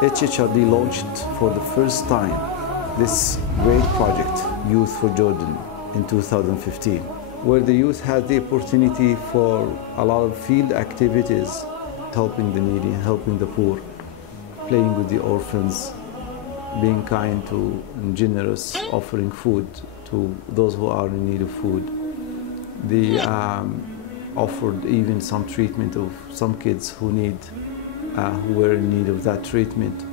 HHRD launched for the first time this great project, Youth for Jordan, in 2015, where the youth had the opportunity for a lot of field activities, helping the needy, helping the poor, playing with the orphans, being kind to and generous, offering food to those who are in need of food. They offered even some treatment of some kids who were in need of that treatment.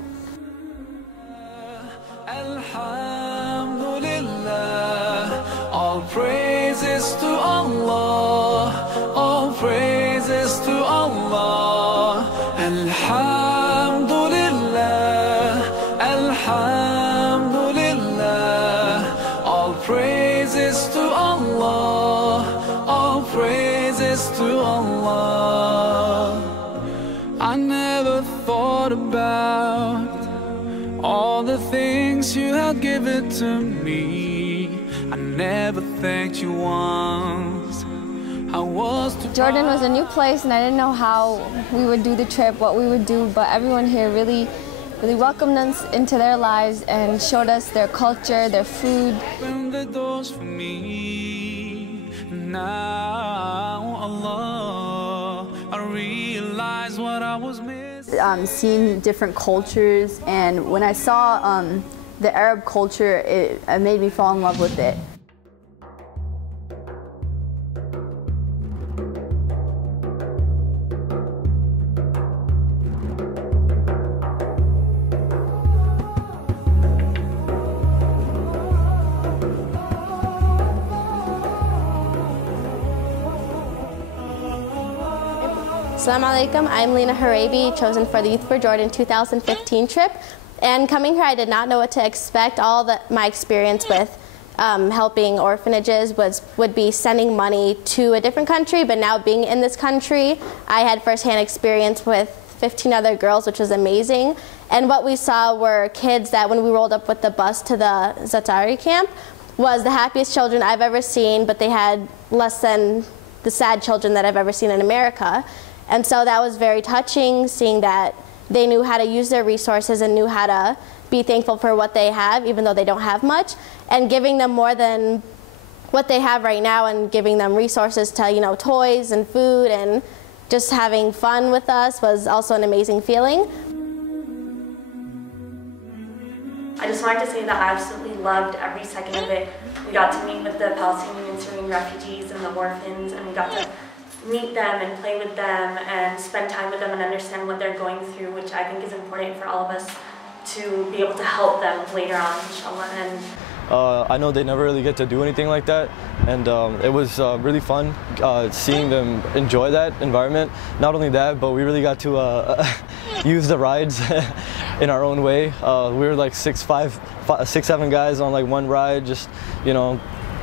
Alhamdulillah, all praises to Allah, all praises to Allah. Alhamdulillah, Alhamdulillah, all praises to Allah, all praises to Allah. I never thought about all the things you had given to me. I never thanked you once. Jordan was a new place, and I didn't know how we would do the trip, what we would do, but everyone here really welcomed us into their lives and showed us their culture, their food. Open the doors for me. Now, Allah, I realize what I was missing. Seeing different cultures, and when I saw the Arab culture, it made me fall in love with it. Assalamu alaikum, I'm Lena Harabi, chosen for the Youth for Jordan 2015 trip. And coming here, I did not know what to expect. My experience with helping orphanages would be sending money to a different country, but now being in this country, I had firsthand experience with 15 other girls, which was amazing. And what we saw were kids that when we rolled up with the bus to the Zatari camp was the happiest children I've ever seen, but they had less than the sad children that I've ever seen in America. And so that was very touching, seeing that they knew how to use their resources and knew how to be thankful for what they have, even though they don't have much, and giving them more than what they have right now and giving them resources to, toys and food and just having fun with us was also an amazing feeling. I just wanted to say that I absolutely loved every second of it. We got to meet with the Palestinian and Syrian refugees and the orphans, and we got to meet them and play with them and spend time with them and understand what they're going through, which I think is important for all of us to be able to help them later on, inshallah. And I know they never really get to do anything like that, and it was really fun seeing them enjoy that environment. Not only that, but we really got to use the rides in our own way. We were like 6, 7 guys on like one ride, just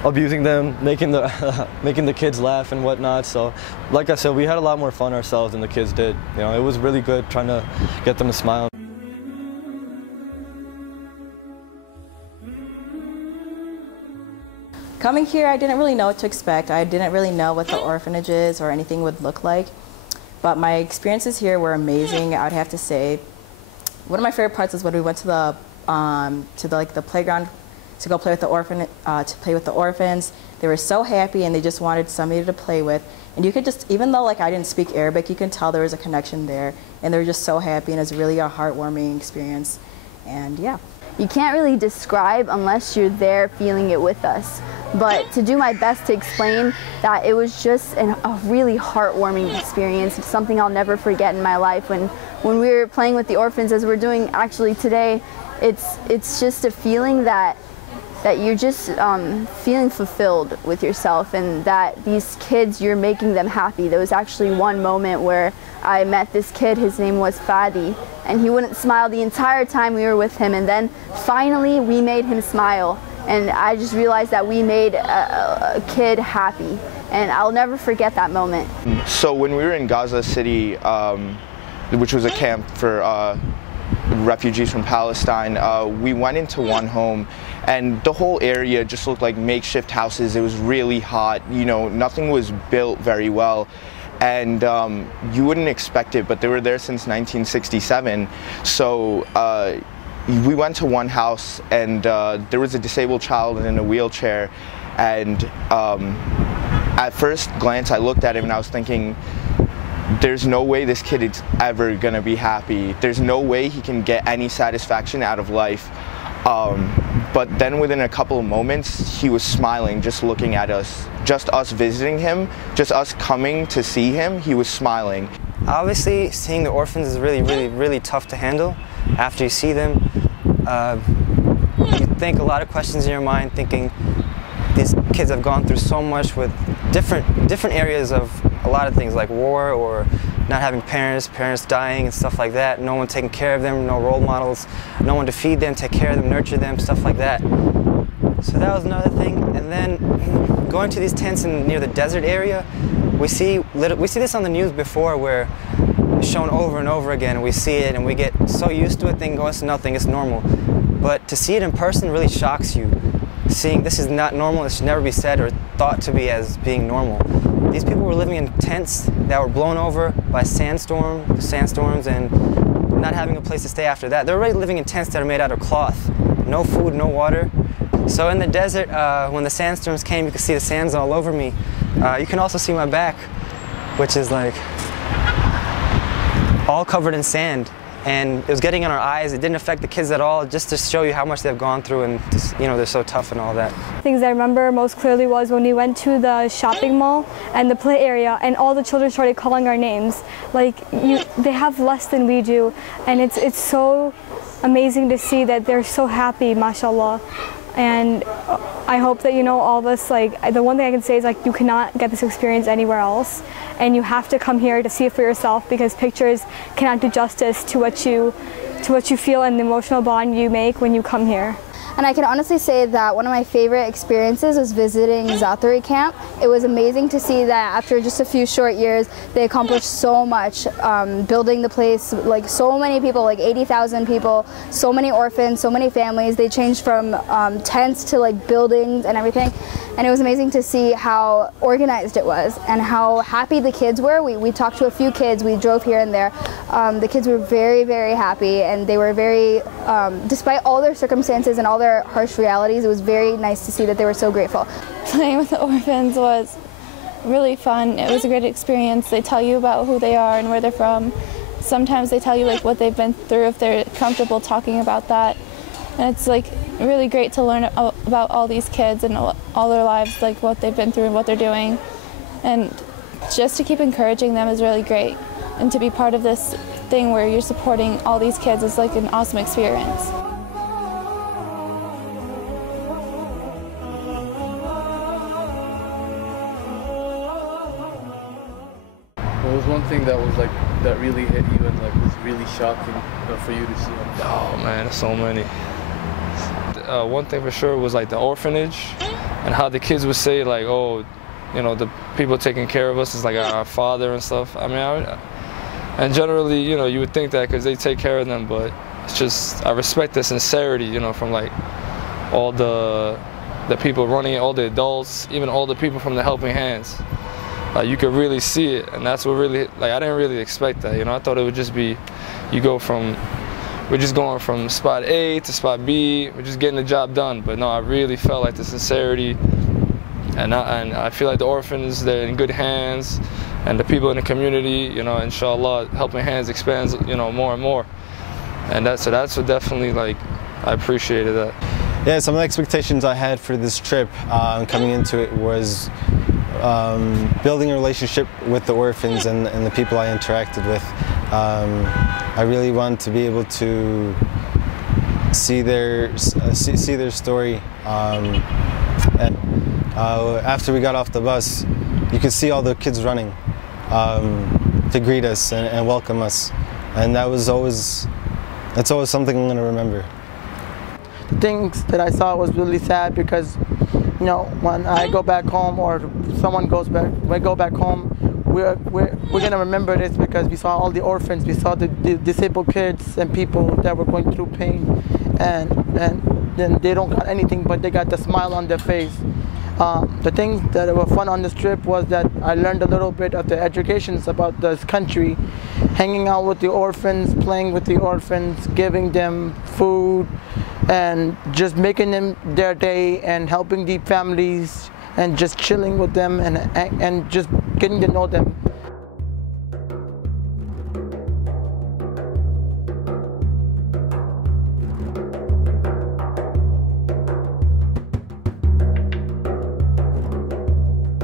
abusing them, making the kids laugh and whatnot. So, like I said, we had a lot more fun ourselves than the kids did. It was really good trying to get them to smile. Coming here, I didn't really know what to expect. I didn't really know what the orphanages or anything would look like. But my experiences here were amazing, I would have to say. One of my favorite parts is when we went to the playground to go play with the orphans. They were so happy and they just wanted somebody to play with. And you could just, even though I didn't speak Arabic, you can tell there was a connection there. And they were just so happy, and it was really a heartwarming experience. And yeah. You can't really describe unless you're there feeling it with us. But to do my best to explain that it was just a really heartwarming experience. It's something I'll never forget in my life. When we were playing with the orphans, as we're doing actually today, it's just a feeling that you're just feeling fulfilled with yourself, and that these kids, you're making them happy. There was actually one moment where I met this kid, his name was Fadi, and he wouldn't smile the entire time we were with him, and then finally we made him smile, and I just realized that we made a kid happy, and I'll never forget that moment. So when we were in Gaza City, which was a camp for refugees from Palestine, we went into one home, and the whole area just looked like makeshift houses. It was really hot, nothing was built very well. and you wouldn't expect it, but they were there since 1967. So we went to one house, and there was a disabled child in a wheelchair, and at first glance I looked at him and I was thinking, there's no way this kid is ever gonna be happy. There's no way he can get any satisfaction out of life. But then within a couple of moments, he was smiling just looking at us. Just us visiting him, just us coming to see him, he was smiling. Obviously, seeing the orphans is really tough to handle. After you see them, you think a lot of questions in your mind, thinking these kids have gone through so much with different areas of a lot of things, like war or not having parents dying and stuff like that, no one taking care of them, no role models, no one to feed them, take care of them, nurture them, stuff like that. So that was another thing. And then going to these tents near the desert area, we see this on the news before, where it's shown over and over again. We see it and we get so used to it, thinking, oh, it's nothing, it's normal. But to see it in person really shocks you. Seeing this is not normal, it should never be said or thought to be as being normal. These people were living in tents that were blown over by sandstorms, and not having a place to stay after that. They're already living in tents that are made out of cloth. No food, no water. So in the desert, when the sandstorms came, you could see the sands all over me. You can also see my back, which is like all covered in sand. And it was getting in our eyes. It didn't affect the kids at all, just to show you how much they've gone through, and just, you know, they're so tough and all that. Things I remember most clearly was when we went to the shopping mall and the play area, and all the children started calling our names. Like, they have less than we do, and it's so amazing to see that they're so happy, mashallah. And I hope that, you know, all of us, like, the one thing I can say is, like, you cannot get this experience anywhere else, and you have to come here to see it for yourself, because pictures cannot do justice to what you feel and the emotional bond you make when you come here. And I can honestly say that one of my favorite experiences was visiting Zaatari camp. It was amazing to see that after just a few short years, they accomplished so much, building the place, like so many people, like 80,000 people, so many orphans, so many families. They changed from tents to like buildings and everything. And it was amazing to see how organized it was and how happy the kids were. We talked to a few kids, we drove here and there. The kids were very, very happy, and they were very, despite all their circumstances and all their harsh realities, it was very nice to see that they were so grateful. Playing with the orphans was really fun. It was a great experience. They tell you about who they are and where they're from. Sometimes they tell you like what they've been through, if they're comfortable talking about that. And it's like really great to learn about all these kids and all their lives, like what they've been through and what they're doing. And just to keep encouraging them is really great. And to be part of this thing where you're supporting all these kids is like an awesome experience. What was one thing that was like that really hit you and like was really shocking for you to see? Oh man, so many. One thing for sure was like the orphanage and how the kids would say like, oh, you know, the people taking care of us is like our father and stuff. I mean, and generally, you know, you would think that because they take care of them, but it's just, I respect the sincerity, you know, from like all the people running it, all the adults, even all the people from the helping hands. Like you could really see it, and that's what really, like I didn't really expect that, you know. I thought it would just be, we're just going from spot A to spot B, we're just getting the job done. But no, I really felt like the sincerity, and I feel like the orphans, they're in good hands, and the people in the community, you know, inshallah, helping hands expands, you know, more and more. And that's what definitely, like, I appreciated that. Yeah, some of the expectations I had for this trip coming into it was building a relationship with the orphans and the people I interacted with. I really wanted to be able to see their story. And after we got off the bus, you could see all the kids running to greet us and welcome us, and that's always something I'm going to remember. The things that I saw was really sad because, you know, when I go back home or someone goes back, when I go back home, we're gonna remember this because we saw all the orphans, we saw the disabled kids and people that were going through pain, and then they don't got anything, but they got the smile on their face. The things that were fun on this trip was that I learned a little bit of the educations about this country, hanging out with the orphans, playing with the orphans, giving them food, and just making them their day and helping the families and just chilling with them and just getting to know them.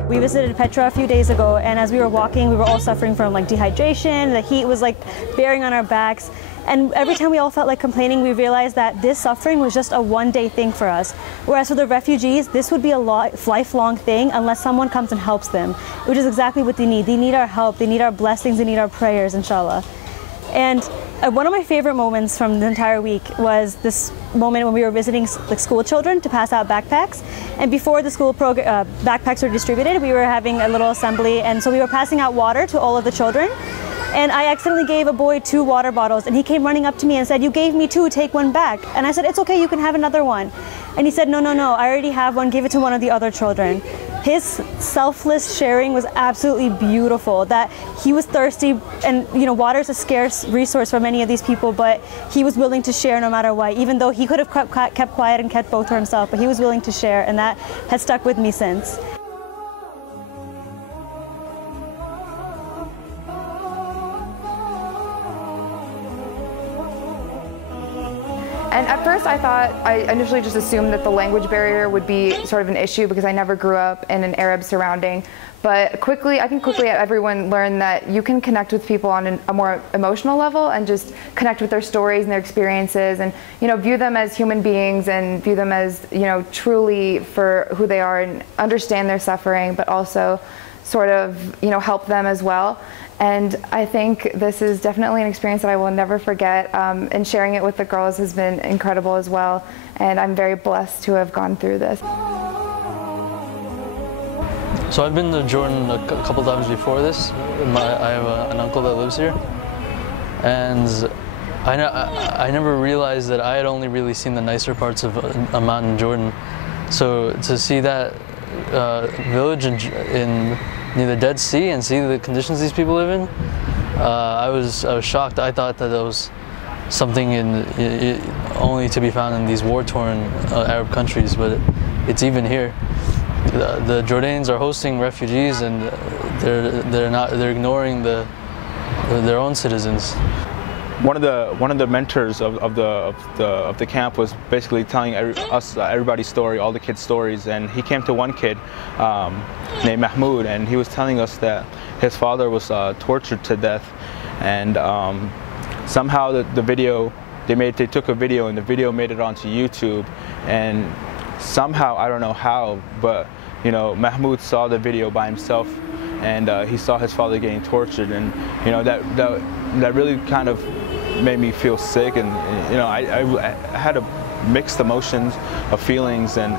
We visited Petra a few days ago, and as we were walking, we were all suffering from like dehydration. The heat was like bearing on our backs, and every time we all felt like complaining, we realized that this suffering was just a one-day thing for us. Whereas for the refugees, this would be a lifelong thing unless someone comes and helps them, which is exactly what they need. They need our help, they need our blessings, they need our prayers, inshallah. And one of my favorite moments from the entire week was this moment when we were visiting school children to pass out backpacks. And before the school backpacks were distributed, we were having a little assembly, and so we were passing out water to all of the children. And I accidentally gave a boy 2 water bottles, and he came running up to me and said, "You gave me 2, take one back." And I said, "It's okay, you can have another one." And he said, "No, no, no, I already have one, give it to one of the other children." His selfless sharing was absolutely beautiful, that he was thirsty, and you know, water is a scarce resource for many of these people, but he was willing to share no matter what, even though he could have kept quiet and kept both to himself, but he was willing to share, and that has stuck with me since. And at first I initially just assumed that the language barrier would be sort of an issue because I never grew up in an Arab surrounding. But I think quickly everyone learned that you can connect with people on a more emotional level and just connect with their stories and their experiences, and view them as human beings and view them as truly for who they are and understand their suffering, but also sort of help them as well. And I think this is definitely an experience that I will never forget, and sharing it with the girls has been incredible as well, and I'm very blessed to have gone through this. So I've been to Jordan a couple times before this. I have an uncle that lives here, and I never realized that I had only really seen the nicer parts of Amman and Jordan. So to see that village near the Dead Sea and see the conditions these people live in, I was shocked. I thought that it was something only to be found in these war-torn Arab countries, but it's even here. The Jordanians are hosting refugees, and they're ignoring their own citizens. One of the mentors of the camp was basically telling everybody's story, all the kids' stories, and he came to one kid named Mahmoud, and he was telling us that his father was tortured to death, and somehow they took a video, and the video made it onto YouTube, and somehow, I don't know how, but Mahmoud saw the video by himself, and he saw his father getting tortured, and that really kind of made me feel sick, and I had a mixed emotions of feelings, and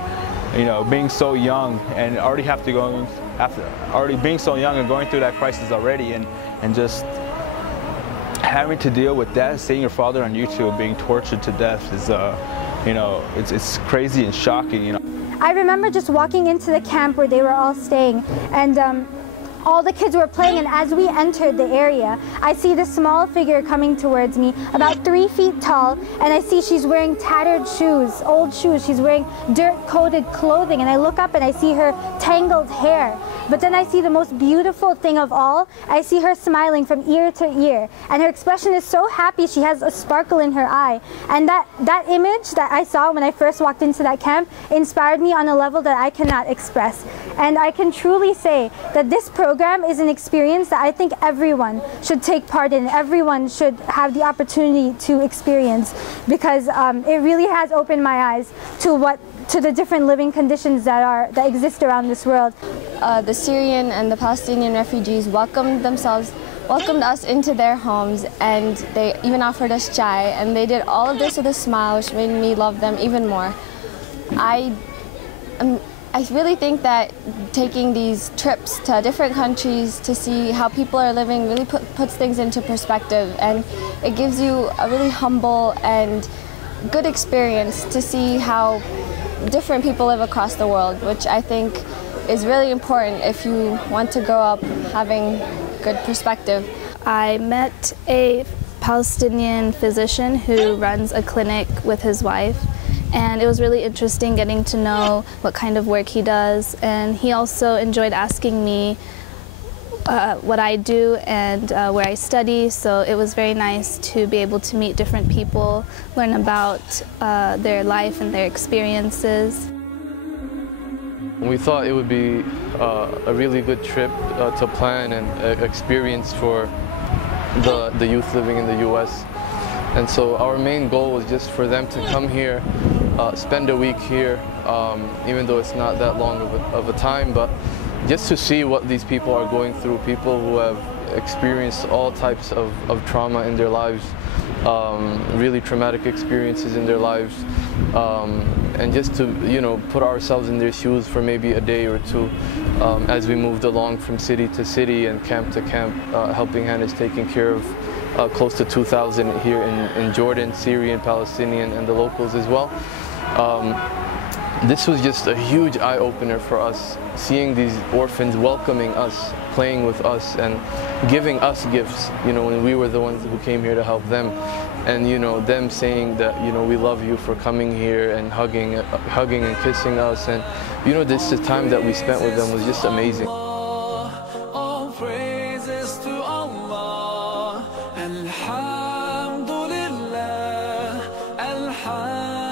being so young and already being so young and going through that crisis already, and just having to deal with that, seeing your father on YouTube being tortured to death is it's crazy and shocking. I remember just walking into the camp where they were all staying, and all the kids were playing, and as we entered the area, I see this small figure coming towards me, about 3 feet tall, and I see she's wearing tattered shoes, old shoes. She's wearing dirt-coated clothing, and I look up and I see her tangled hair. But then I see the most beautiful thing of all. I see her smiling from ear to ear, and her expression is so happy. She has a sparkle in her eye, and that image that I saw when I first walked into that camp inspired me on a level that I cannot express. And I can truly say that this program is an experience that I think everyone should take part in. Everyone should have the opportunity to experience, because it really has opened my eyes to the different living conditions that exist around this world. The Syrian and the Palestinian refugees welcomed us into their homes, and they even offered us chai, and they did all of this with a smile, which made me love them even more. I really think that taking these trips to different countries to see how people are living really puts things into perspective, and it gives you a really humble and good experience to see how different people live across the world, which I think is really important if you want to grow up having good perspective. I met a Palestinian physician who runs a clinic with his wife, and it was really interesting getting to know what kind of work he does, and he also enjoyed asking me what I do and where I study, so it was very nice to be able to meet different people, learn about their life and their experiences. We thought it would be a really good trip to plan and experience for the youth living in the U.S. And so our main goal was just for them to come here, spend a week here, even though it's not that long of a time, but just to see what these people are going through, people who have experienced all types of trauma in their lives, really traumatic experiences in their lives, and just to, you know, put ourselves in their shoes for maybe a day or two as we moved along from city to city and camp to camp. Helping Hand is taking care of close to 2,000 here in Jordan, Syrian, Palestinian, and the locals as well. This was just a huge eye-opener for us, seeing these orphans welcoming us, playing with us, and giving us gifts, you know, when we were the ones who came here to help them. And, you know, them saying that, you know, we love you for coming here and hugging and kissing us. And, you know, this the time that we spent with them was just amazing. All praises to Allah. Alhamdulillah. Alhamdulillah.